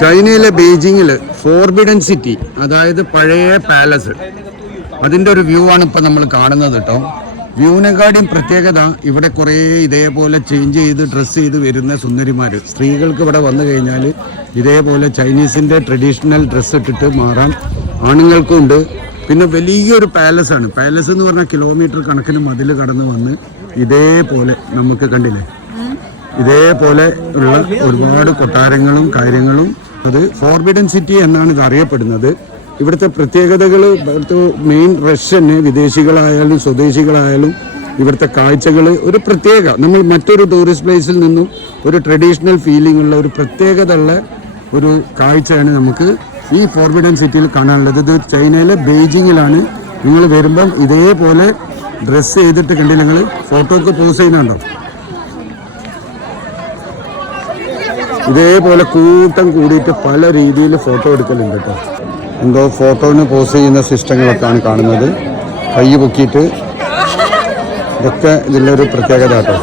ചൈനയിലെ ബീജിങ്ങിൽ forbidden city അതായത് പഴയ പാലസ്. അതിന്റെ ഒരു വ്യൂ ആണ് ഇപ്പം നമ്മൾ കാണുന്നത് കേട്ടോ. വ്യൂവിനെക്കാട്ടിയും പ്രത്യേകത ഇവിടെ കുറേ ഇതേപോലെ ചേഞ്ച് ചെയ്ത് ഡ്രസ്സ് ചെയ്ത് വരുന്ന സുന്ദരിമാർ സ്ത്രീകൾക്ക് ഇവിടെ വന്നു കഴിഞ്ഞാൽ ഇതേപോലെ ചൈനീസിന്റെ ട്രഡീഷണൽ ഡ്രസ്സ് ഇട്ടിട്ട് മാറാം ആണുങ്ങൾക്കും ഉണ്ട്. പിന്നെ വലിയൊരു പാലസ് ആണ്. പാലസ് എന്ന് പറഞ്ഞാൽ കിലോമീറ്റർ കണക്കിന് മതിൽ കടന്ന് വന്ന് ഇതേപോലെ നമുക്ക് കണ്ടില്ലേ? ഇതേപോലെ ഉള്ള ഒരുപാട് കൊട്ടാരങ്ങളും കാര്യങ്ങളും അത് ഫോർബിഡൻ സിറ്റി എന്നാണ് ഇത് അറിയപ്പെടുന്നത്. ഇവിടുത്തെ പ്രത്യേകതകൾ ഇവിടുത്തെ മെയിൻ റഷ്യന് വിദേശികളായാലും സ്വദേശികളായാലും ഇവിടുത്തെ കാഴ്ചകൾ ഒരു പ്രത്യേക നമ്മൾ മറ്റൊരു ടൂറിസ്റ്റ് പ്ലേസിൽ നിന്നും ഒരു ട്രഡീഷണൽ ഫീലിംഗ് ഉള്ള ഒരു പ്രത്യേകത ഉള്ള ഒരു കാഴ്ചയാണ് നമുക്ക് ഈ ഫോർബിഡൻ സിറ്റിയിൽ കാണാനുള്ളത്. ഇത് ചൈനയിലെ ബെയ്ജിങ്ങിലാണ്. നിങ്ങൾ വരുമ്പം ഇതേപോലെ ഡ്രസ്സ് ചെയ്തിട്ട് കണ്ടില്ല നിങ്ങൾ ഫോട്ടോ ഒക്കെ പോസ്റ്റ് ചെയ്യുന്നുണ്ടോ? ഇതേപോലെ കൂട്ടം കൂടിയിട്ട് പല രീതിയിൽ ഫോട്ടോ എടുക്കലുണ്ട് കേട്ടോ എന്തോ ഫോട്ടോന് പോസ് ചെയ്യുന്ന സിസ്റ്റങ്ങളൊക്കെയാണ് കാണുന്നത്. കൈ പൊക്കിയിട്ട് ഇതൊക്കെ ഇതിന്റെ ഒരു പ്രത്യേകത കേട്ടോ